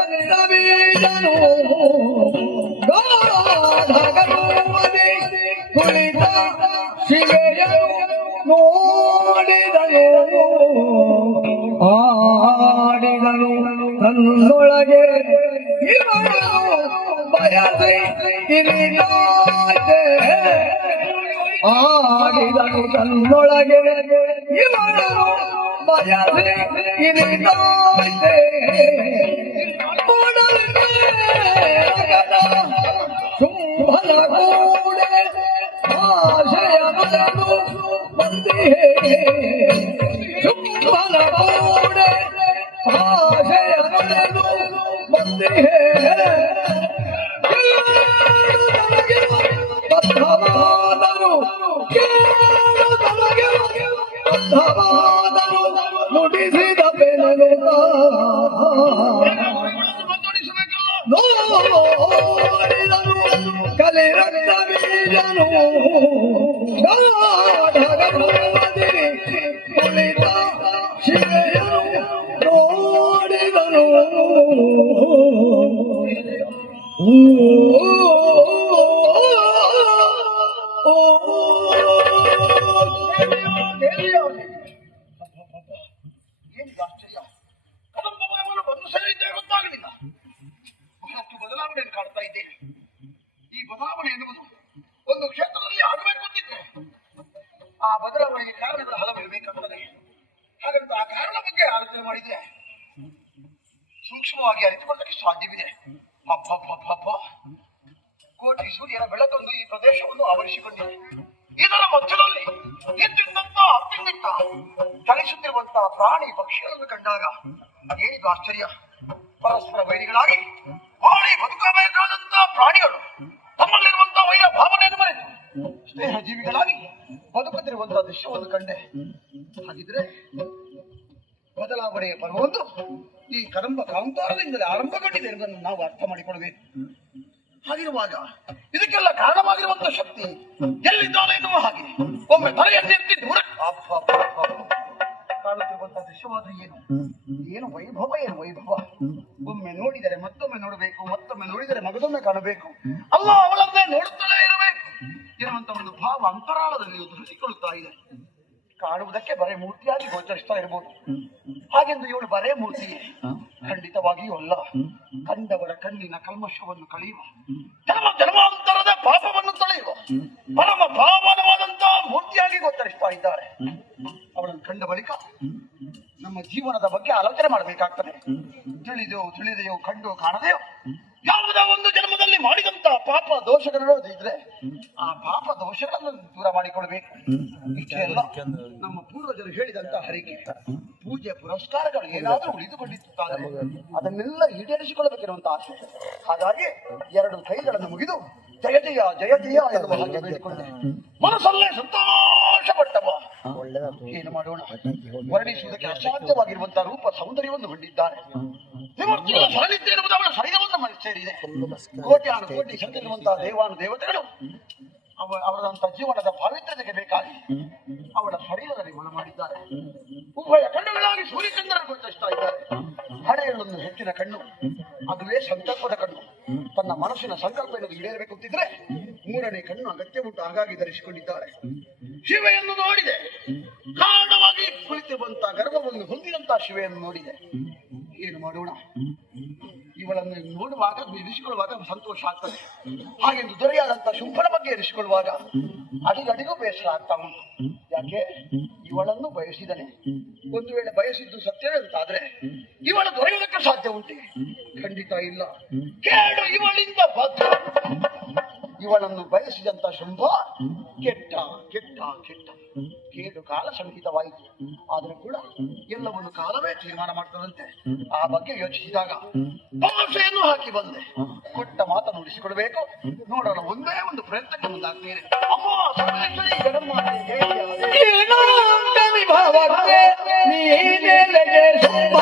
ಕಲಿರಕ್ತಬೀಜನು ಗಾಢಗನುಮದಿ ಕುಳಿತ ಶಿವೆಯನು ನೋಡಿದನು ಆಡಿದನು ತನ್ನೊಳಗೆ ಇವನು ಬಯಸಿ ಇಳಿದಾಯ್ತೆ ಆಡಿದನು ತನ್ನೊಳಗೆ ಇವನು ಬಯಸಿ ಇಳಿದಾಯ್ತೆ ಶುಂಭನ ಕೂಡೆ ಆಶಯ ಮರನು ಬಂದಿಹೇ ಶುಂಭನ ಕೂಡೆ ಆಶಯ ಮರನು ಬಂದಿಹೇ ಬದ್ಧವಾದರು ಕೇಳುವುದೊಳಗೆ ಬದ್ಧವಾದರು ನುಡಿಸಿದ ಬೆನನು ನೋಡಿದನು ಕಲಿರಕ್ತಬೀಜನು ಗಾಢಗನುಮದಿ ಕುಳಿತ ಶಿವೆಯನು ನೋಡಿದನು ಏನಿದು ಆಶ್ಚರ್ಯ! ಕದಂಬವನ್ನು ಬಂದು ಸೇರಿದ್ದೇ ಗೊತ್ತಾಗಲಿಲ್ಲ. ಬಹಳಷ್ಟು ಬದಲಾವಣೆಯನ್ನು ಕಾಡ್ತಾ ಇದ್ದೇನೆ. ಈ ಬದಲಾವಣೆ ಎನ್ನುವುದು ಒಂದು ಕ್ಷೇತ್ರದಲ್ಲಿ ಆಗಬೇಕು ಅಂತಿದ್ರೆ ಆ ಬದಲಾವಣೆಗೆ ಕಾರಣಗಳ ಹಲವಿರಬೇಕಾಗುತ್ತದೆ. ಹಾಗಂತ ಆ ಕಾರಣ ಬಗ್ಗೆ ಆಲೋಚನೆ ಮಾಡಿದ್ರೆ ಸೂಕ್ಷ್ಮವಾಗಿ ಅರಿತುಕೊಳ್ಳಕ್ಕೆ ಸಾಧ್ಯವಿದೆ. ಕೋಟಿ ಸೂರ್ಯನ ಬೆಳಕೊಂದು ಈ ಪ್ರದೇಶವನ್ನು ಆವರಿಸಿಕೊಂಡಿದೆ. ಇದರ ಮಧ್ಯದಲ್ಲಿ ಎದ್ದಿದ್ದಂತ ಅತ್ತಿಂದಿತ್ತ ಚಲಿಸುತ್ತಿರುವಂತಹ ಪ್ರಾಣಿ ಪಕ್ಷಿಗಳನ್ನು ಕಂಡಾಗ ಏನಿದು ಆಶ್ಚರ್ಯ! ಪರಸ್ಪರ ವೈರಿಗಳಾಗಿ ಬಾಳಿ ಬದುಕಬೇಕಾದಂತಹ ಪ್ರಾಣಿಗಳು ತಮ್ಮಲ್ಲಿರುವಂತಹ ವೈರ ಭಾವನೆಯನ್ನು ಮರೆತು ಸ್ನೇಹ ಜೀವಿಗಳಾಗಿ ಬದುಕುತ್ತಿರುವಂತಹ ದೃಶ್ಯವನ್ನು ಕಂಡೆ. ಹಾಗಿದ್ರೆ ಬದಲಾವಣೆಯ ಪರ್ವವೊಂದು ಈ ಕದಂಬ ಕಾಂತಾರದಿಂದಲೇ ಆರಂಭಗೊಂಡಿದೆ ಎಂಬುದನ್ನು ನಾವು ಅರ್ಥ ಮಾಡಿಕೊಳ್ಳಬೇಕು. ಹಾಗಿರುವಾಗ ಇದಕ್ಕೆಲ್ಲ ಕಾರಣವಾಗಿರುವಂತಹ ಶಕ್ತಿ ಎಲ್ಲಿದ್ದಾನೆ ಎನ್ನುವ ಹಾಗೆ ಒಮ್ಮೆ ತಲೆಯನ್ನು ಎತ್ತಿ ದೂರ ಕಾಣುತ್ತಿರುವಂತಹ ದೃಶ್ಯವಾದ್ರೆ ಏನು ವೈಭವ, ಏನು ವೈಭವ! ಒಮ್ಮೆ ನೋಡಿದರೆ ಮತ್ತೊಮ್ಮೆ ನೋಡಬೇಕು, ಮತ್ತೊಮ್ಮೆ ನೋಡಿದರೆ ಮಗದೊಮ್ಮೆ ಕಾಣಬೇಕು, ಅಲ್ಲ ಅವಳನ್ನೇ ನೋಡುತ್ತಲೇ ಇರಬೇಕು ಎನ್ನುವಂತ ಒಂದು ಭಾವ ಅಂತರಾಳದಲ್ಲಿ ಉದ್ಭವಿಸಿಕೊಳ್ಳುತ್ತಾ ಇದೆ. ಕಾಣುವುದಕ್ಕೆ ಬರೇ ಮೂರ್ತಿಯಾಗಿ ಗೋಚರಿಸ್ತಾ ಇರಬಹುದು. ಹಾಗೆಂದು ಇವಳು ಬರೇ ಮೂರ್ತಿಯೇ? ಖಂಡಿತವಾಗಿಯೂ ಅಲ್ಲ. ಕಂಡವರ ಕಣ್ಣಿನ ಕಲ್ಮಶವನ್ನು ಕಳೆಯುವ, ಜನ್ಮಾಂತರದ ಪಾಪವನ್ನು ತೊಳೆಯುವ ಪರಮ ಪಾವನವಾದಂತಹ ಮೂರ್ತಿಯಾಗಿ ಗೋಚರಿಸ್ತಾ ಇದ್ದಾರೆ. ಅವಳನ್ನು ಕಂಡ ಬಳಿಕ ನಮ್ಮ ಜೀವನದ ಬಗ್ಗೆ ಆಲೋಚನೆ ಮಾಡಬೇಕಾಗ್ತದೆ. ತಿಳಿದೆಯೋ ಕಂಡು ಕಾಣದೆಯೋ ಯಾವುದೋ ಒಂದು ಜನ್ಮದಲ್ಲಿ ಮಾಡಿದಂತಹ ಪಾಪ ದೋಷಗಳು ಇದ್ರೆ ಆ ಪಾಪ ದೋಷಗಳನ್ನು ದೂರ ಮಾಡಿಕೊಳ್ಬೇಕು. ಇಷ್ಟೇ ಅಲ್ಲ, ನಮ್ಮ ಪೂರ್ವಜರು ಹೇಳಿದಂತಹ ಹರಿಕೆ ಪೂಜೆ ಪುರಸ್ಕಾರಗಳು ಏನಾದರೂ ಉಳಿದುಕೊಂಡಿರುತ್ತಾರೆ, ಅದನ್ನೆಲ್ಲ ಈಡೇರಿಸಿಕೊಳ್ಳಬೇಕಿರುವಂತಹ ಆಸೆ. ಹಾಗಾಗಿ ಎರಡು ಕೈಗಳನ್ನು ಮುಗಿದು ಜಯ ಜಯ ಜಯ ಜಯ ಎನ್ನುವ ಹಾಗೆ ಬೇಡಿಕೊಂಡೆ. ಮನಸ್ಸಲ್ಲೇ ಸಂತೋಷ ಪಟ್ಟವ. ಏನು ಮಾಡೋಣ, ವರ್ಣಿಸುವುದಕ್ಕೆ ಅಸಾಧ್ಯವಾಗಿರುವಂತಹ ರೂಪ ಸೌಂದರ್ಯವನ್ನು ಹೊಂದಿದ್ದಾರೆ. ವಿಮೂರ್ತಿಗಳ ಸಾನ್ನಿಧ್ಯ ಎನ್ನುವುದು ಅವಳ ಶರೀರವನ್ನು ಸೇರಿದೆ. ಕೋಟ್ಯಾನು ಕೋಟಿ ಸಂತಿರುವಂತಹ ದೇವಾನು ದೇವತೆಗಳು ಅವರಂತಹ ಜೀವನದ ಪಾವಿತ್ರ್ಯತೆಗೆ ಬೇಕಾಗಿ ಅವಳ ಶರೀರದಲ್ಲಿ ಮನ ಮಾಡಿದ್ದಾರೆ. ಉಭಯ ಕಣ್ಣುಗಳಾಗಿ ಸೂರ್ಯಚಂದ್ರನ ಗೋಚರಿಸ್ತಾ ಇದ್ದಾರೆ. ಹಣೆಯಲ್ಲೊಂದು ಹೆಚ್ಚಿನ ಕಣ್ಣು, ಅದುವೇ ಸಂಕಲ್ಪದ ಕಣ್ಣು. ತನ್ನ ಮನಸ್ಸಿನ ಸಂಕಲ್ಪ ಎನ್ನುವುದು ಈಡೇರಬೇಕು ಅಂತಿದ್ರೆ ಮೂರನೇ ಕಣ್ಣು ಅಗತ್ಯ ಉಂಟು, ಹಾಗಾಗಿ ಧರಿಸಿಕೊಂಡಿದ್ದಾರೆ. ಶಿವೆಯನ್ನು ನೋಡಿದೆ, ಕಾರಣವಾಗಿ ಕುಳಿತಿರುವಂತಹ ಗರ್ಭವನ್ನು ಹೊಂದಿದಂತಹ ಶಿವೆಯನ್ನು ನೋಡಿದೆ. ಏನು ಮಾಡೋಣ, ಇವಳನ್ನು ನೋಡುವಾಗ ಇರಿಸಿಕೊಳ್ಳುವಾಗ ಸಂತೋಷ ಆಗ್ತದೆ. ಹಾಗೆಂದು ದೊರೆಯಾದಂತಹ ಶುಂಭನ ಬಗ್ಗೆ ಇರಿಸಿಕೊಳ್ಳುವಾಗ ಅಡಿಗಡಿಗೂ ಬೇಸರ ಆಗ್ತಾ ಉಂಟು. ಯಾಕೆ, ಇವಳನ್ನು ಬಯಸಿದನೆ. ಒಂದು ವೇಳೆ ಬಯಸಿದ್ದು ಸತ್ಯವೇ ಅಂತಾದ್ರೆ ಇವಳು ದೊರೆಯುವುದಕ್ಕೆ ಸಾಧ್ಯ ಉಂಟೆ? ಖಂಡಿತ ಇಲ್ಲ. ಕೇಳು ಇವಳಿಂದ ಬದ್ಧ. ಇವಳನ್ನು ಬಯಸಿದಂತ ಶುಂಭ ಕೆಟ್ಟ ಕೆಟ್ಟ ಕೆಟ್ಟ ಕೇದು ಕಾಲ ಸನ್ನಿಹಿತವಾಯಿತು. ಆದರೂ ಕೂಡ ಎಲ್ಲವನ್ನು ಕಾಲವೇ ತೀರ್ಮಾನ ಮಾಡ್ತದಂತೆ. ಆ ಬಗ್ಗೆ ಯೋಚಿಸಿದಾಗ ಭಾಷೆಯನ್ನು ಹಾಕಿ ಬಂದೆ. ಕೊಟ್ಟ ಮಾತನ್ನು ಉಳಿಸಿಕೊಡ್ಬೇಕು. ನೋಡೋಣ, ಒಂದೇ ಒಂದು ಪ್ರಯತ್ನಕ್ಕೆ ಮುಂದಾಗ್ತೇನೆ. ಅಮ್ಮ ಸರ್ವೇಶ್ವರಿ ಜಗನ್ಮಾತೆ ದೇವಿಯಾದೆ. ಏನೋ ಕವಿ ಭಾವಕ್ಕೆ ನೀನೆಲೆಗೆ ಶುಭ.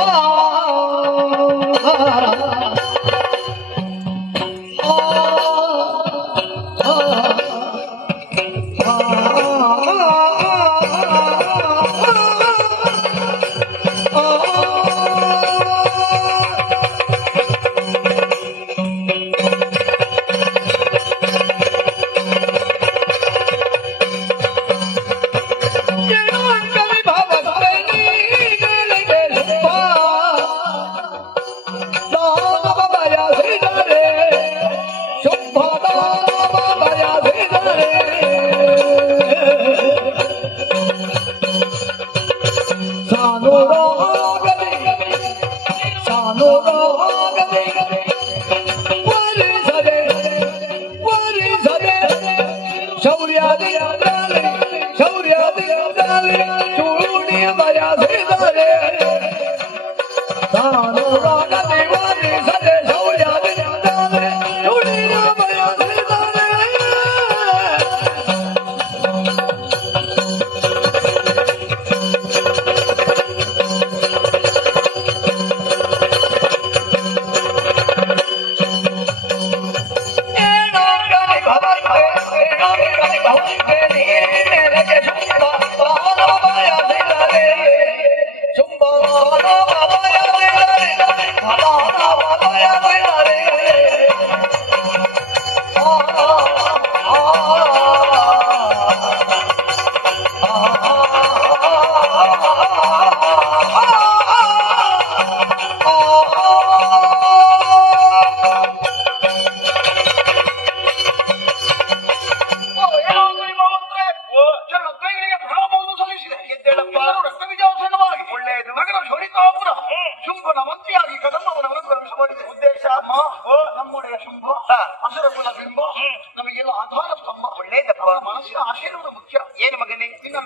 ಮನಸ್ಸಿನ ಆಶೀರ್ವಾದ ಮುಖ್ಯ. ಏನು ಮಗನೇ, ನಿನ್ನ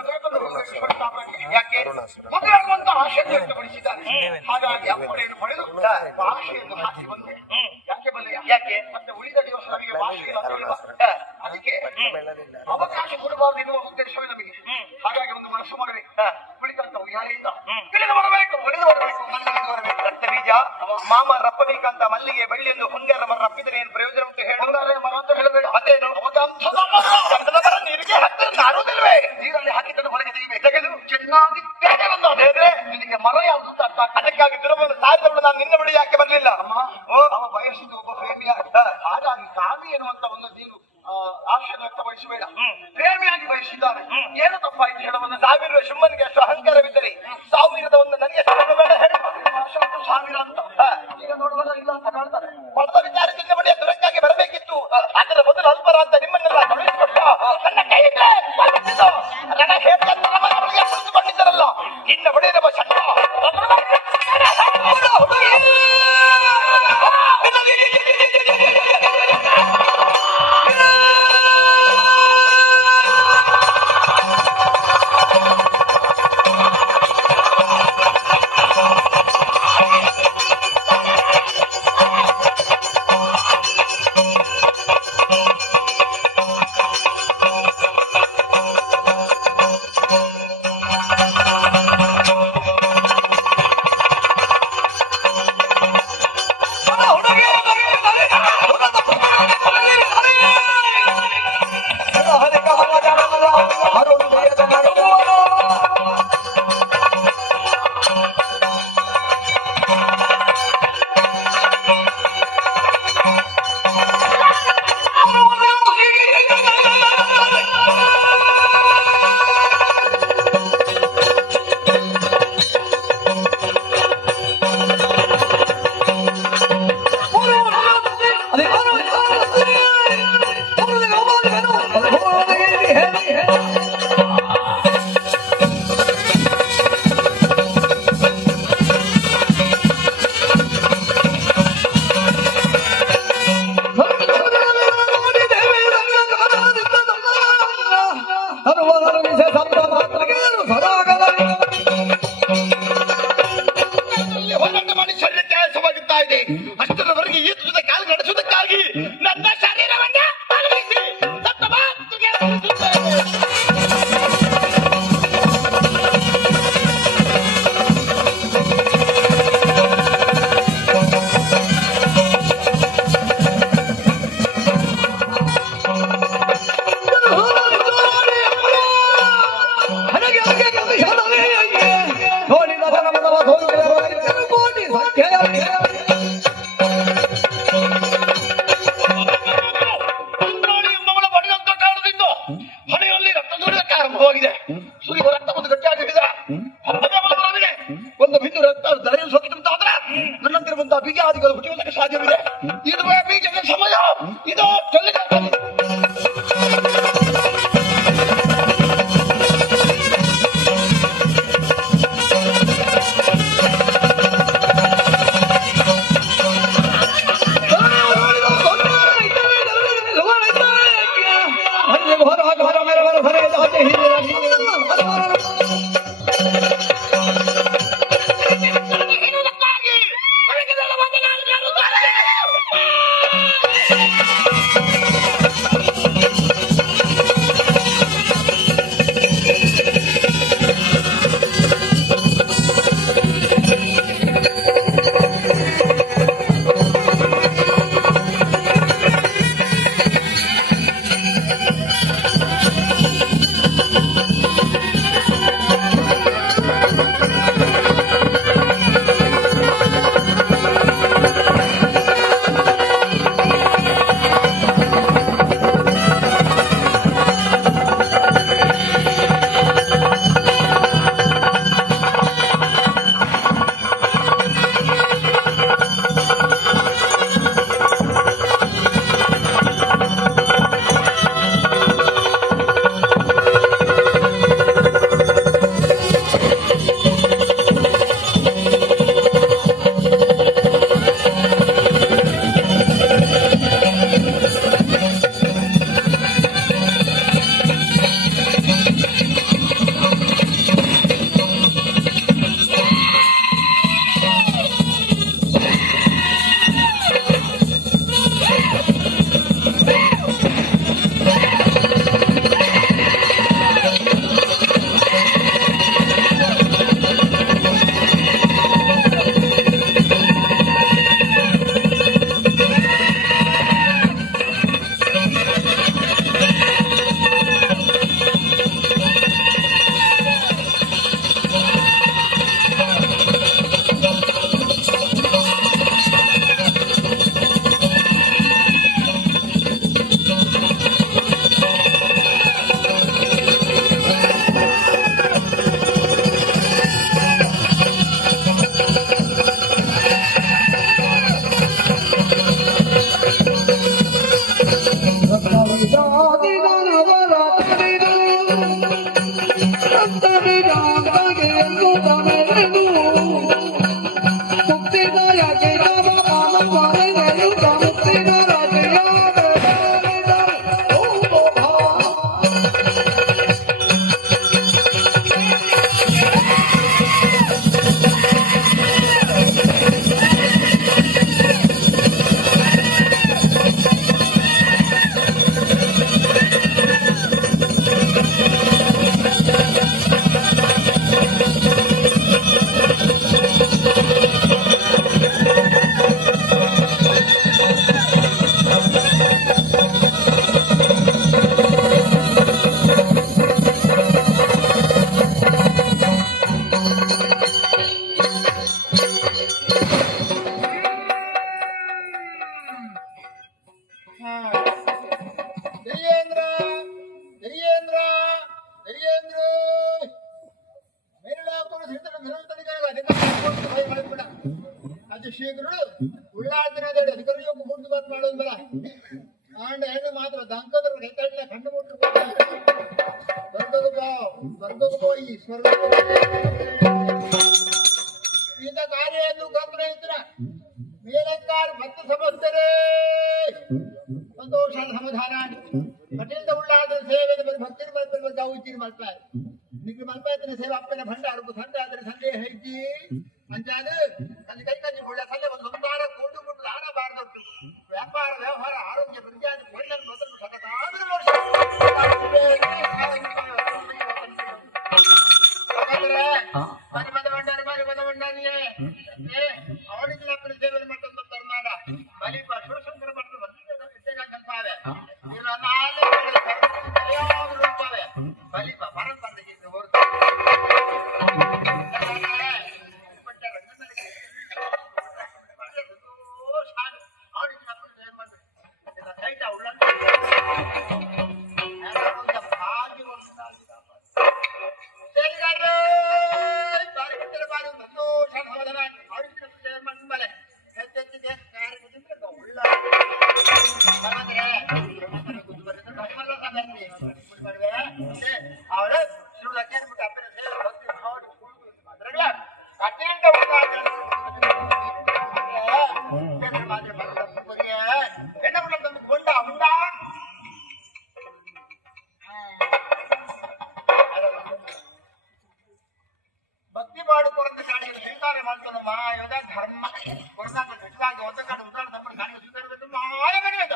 ಯಾಕೆ ಮದುವೆ ಆಗುವಂತ ಆಶೆಯನ್ನು ವ್ಯಕ್ತಪಡಿಸಿದ್ದಾನೆ. ಹಾಗಾಗಿ ಅಪ್ಪಣೆಯನ್ನು ಪಡೆದು ಭಾಷೆಯನ್ನು ಹಾಕಿ ಬಂದೆ. ಯಾಕೆ ಬಲ್ಲೆಯ? ಯಾಕೆ ಮತ್ತೆ ಉಳಿದ ದಿವಸ ನಮಗೆ ಭಾಷೆ ಅದಕ್ಕೆ ಅವಕಾಶ ಕೊಡಬಾರದು ಎನ್ನುವ ಉದ್ದೇಶವೇ ನಮಗೆ. ಹಾಗಾಗಿ ಒಂದು ಮನಸ್ಸು ಮಾಡಬೇಕು. ಕುಳಿತಂತವು ಯಾರಿಂದ ತಿಳಿದು ಬರಬೇಕು, ಒಲಿದು ಬರಬೇಕು, ಮಲ್ಲಿಗೆ ಬರಬೇಕು. ರಕ್ತ ಬೀಜ ಮಾಮ ರಪ್ಪಬೇಕಂತ ಮಲ್ಲಿಗೆ ಬಳ್ಳಿಯನ್ನು ಹೊಂಗಾರ ಮರ ರಪ್ಪಿದರೆ ಏನು ಪ್ರಯೋಜನ ಉಂಟು ಹೇಳು? ಹೊಂಗಾರ ಮರ ಅಂತ ಹೇಳಬೇಡ. ಮತ್ತೇನು ನೀರಿಗೆ ಹಾಕುವುದಿಲ್ವೇ? ನೀರಲ್ಲಿ ಹಾಕಿದ್ದನ್ನು ಹೊರಗೆ ತೆಗೆದು ಚೆನ್ನಾಗಿ ನಿನಗೆ ಮರ ಯಾವುದು ಅಂತ ಅರ್ಥ. ಅದಕ್ಕಾಗಿ ದುರಬಲು ಸಾರಿದವಳು ನಾನು ನಿನ್ನ ಬಳಿ ಯಾಕೆ ಬರಲಿಲ್ಲ? ಅಮ್ಮ ಅವ ಬಯಸಿದ ಒಬ್ಬ ಪ್ರೇಮಿಯ. ಹಾಗಾಗಿ ಕಾವಿ ಎನ್ನುವಂತ ಒಂದು ನೀನು ಆಶೆಯನ್ನು ವ್ಯಕ್ತಪಡಿಸಬೇಡ. ಪ್ರೇಮಿಯಾಗಿ ಬಯಸಿದ್ದಾನೆ. ಏನು ತಪ್ಪಾಯ್ತು ಹೇಳುವ? ಸಾವಿರ ಶುಂಭನಿಗೆ ಅಷ್ಟು ಅಹಂಕಾರವಿದ್ದರೆ ಸಾವಿರದ ಒಂದು ನನಗೆ ಬೇಡ ಹೇಳಿ. ಸಾವಿರ ಅಂತ ಈಗ ನೋಡುವಾಗ ಇಲ್ಲ ಅಂತ ಕಾಣ್ತಾರೆ. ಪಡೆದ ವಿಚಾರ ನಿನ್ನ ಬಳಿಯ ದುರಕ್ಕಾಗಿ ಬರಬೇಕಿತ್ತು. ಅದರ ಮೊದಲು ಅಲ್ಪರ ಅಂತ ನಿಮ್ಮನ್ನೆಲ್ಲ ಕಳುಹಿಸಿಕೊಟ್ಟ ನನ್ನ ಕೈ ರಣ ಹೇಳಿ ಕುಳಿತುಕೊಂಡಿದ್ದರಲ್ಲ ನಿನ್ನ ಬಳಿಯಿರುವ ಸಣ್ಣ ನನ್ನ ಶರೀರವನ್ನ ಅಲುಗಿಸಿ ಸತ್ತ ಮಾತುಗೆ ಅರ್ಪಿಸುತ್ತೇನೆ. ಇಂದ್ರಾಣಿ ಎಂಬವಳ ಬಡಿದಂತ ಕಾರಣದಿಂದ ಹಣೆಯಲ್ಲಿ ರಕ್ತ ಸುರಿಯಕ್ಕೆ ಆರಂಭವಾಗಿದೆ. ಸುರಿಯುವ ರಕ್ತ ಒಂದು ಗಟ್ಟಿಯಾಗಿದೆ. ನನಗೆ ಒಂದು ಬಿಂದು ರಕ್ತ ದರೆಯಲ್ಲಿ ಸೋಕಿದಂತಾದ್ರೆ ನನ್ನಂತಿರುವಂತಹ ಬೀಜಾದಿಗಳು ಹುಟ್ಟುವುದಕ್ಕೆ ಸಾಧ್ಯವಿದೆ. ಇದುವೇ ಬೀಜದ ಸಮಯ. ಇದು ಚೊಲ್ಲಿಗೆ ಶೀಘ್ರ ಉಳ್ಳಾದಿನದ ಅಧಿಕಾರಿಯು ಮುಂದೆ ಬಂದ್ ಮಾಡೋದಿಲ್ಲ ಆಂಡ ಹೆಣ್ಣು ಮಾತ್ರ ದಂಕದ್ರ ಹೆತ್ತಣ್ಣ ಕಣ್ಣು ಮುಟ್ಟು ಸ್ವರ್ಗಕ್ಕೆ ಹೋಗಿ ಇಂಥ ಕಾರ್ಯ ಎಂದು ಗಮನ ಇದ್ರ ಮೇಲಂಕಾರ ಮತ್ತು ಸಮಸ್ತರೇ ಸಂತೋಷ ಸಮಾಧಾನ ಪಟೇಲ್ದ ಉಳ್ಳಾದ ಸೇವೆ ಭಕ್ತಿನ ಮಲ್ಪೆ ಗಾವು ಇಚ್ಚಿನ ಮಲ್ಪಾಯ ನಿಮಗೆ ಮಲ್ಪಾಯತನ ಸೇವೆ ಅಪ್ಪನ ಭಂಡಾರ ಸಂಡ ಆದ್ರೆ ಸಂದೇಹ ಐತಿ ಅಂಚಾದು ಅಲ್ಲಿ ಕೈ ಕಂಜಿ ಮುಳ್ಳ ಸಲ್ಲೆ ಒಂದು ಸಂಸಾರ ಕೂಡು ಕೊಟ್ಟು ಆಡಬಾರದೊಟ್ಟು ವ್ಯಾಪಾರ ವ್ಯವಹಾರ ಆರೋಗ್ಯ ವೃದ್ಧಿಯಾದ ಒಳ್ಳೆಯ ಮೊದಲು ಸತತಾದರೂ ಮನೆ ಬಂದವಣ್ಣನಿಗೆ ಅವಳಿಗೆ ಅಪ್ಪನ ಸೇವೆ ಮತ್ತೊಂದು ತರ್ನಾಡ ಬಲಿಪ ಶಿವಶಂಕರ ಭಟ್ರು ಬಂದಿದ್ದಾಗ ಕಲ್ಪಾವೆ ಇನ್ನು ನಾಳೆ ರೂಪಾವೆ ಬಲಿಪ ಭರತ್ ಬಂದಿದ್ದು ಭಕ್ತಿ ಮಾಡು ಕೊರತೆ ಕಾಣಿಗೆ ಸ್ವೀಕಾರ ಮಾಡ್ತಾನೆ ಮಾಯದ ಧರ್ಮ ಕೊರತಾಗ ಹೆಚ್ಚಾಗಿ ಒತ್ತಕಾಡು ಉತ್ತಾರ ತಮ್ಮ ಕಾಣಿಗೆ ಸ್ವೀಕರಿಸಬೇಕು ಮಾಯ ಕಡಿಮೆ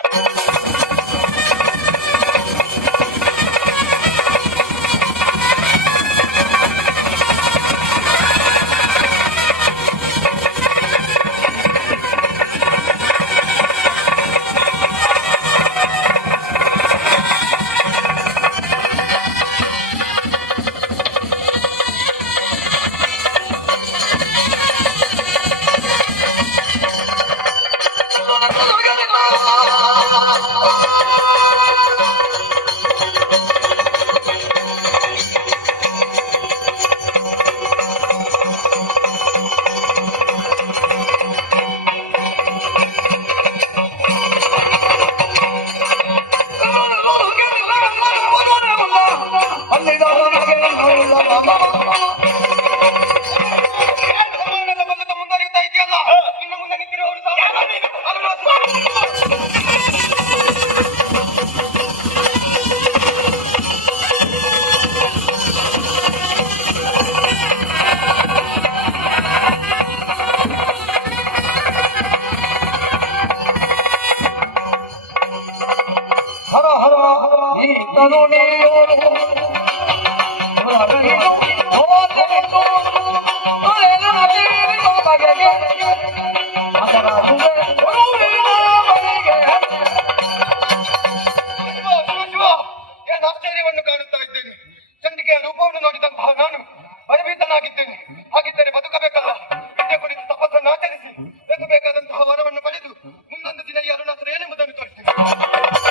ಹರ ಹರ ಈ ಕರುಣೆಯೋಳು ಆಶ್ಚರ್ಯವನ್ನು ಕಾಣುತ್ತಾ ಇದ್ದೇನೆ. ಚಂಡಿಕೆಯ ರೂಪವನ್ನು ನೋಡಿದಂತಹ ನಾನು ಭಯಭೀತನಾಗಿದ್ದೇನೆ. ಹಾಗಿದ್ದರೆ ಬದುಕಬೇಕಲ್ಲ. ವಿದ್ಯೆ ಕುರಿತು ತಪಸ್ಸನ್ನು ಆಚರಿಸಿ ಬೇಕಾದಂತಹ ವರವನ್ನು ಪಡೆದು ಮುಂದೊಂದು ದಿನ ಈ ಅರುಣಾಸುರ ಏನೆಂಬುದನ್ನು ತೋರಿಸ್ತೇನೆ.